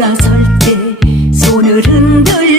올라설 때 손을 흔들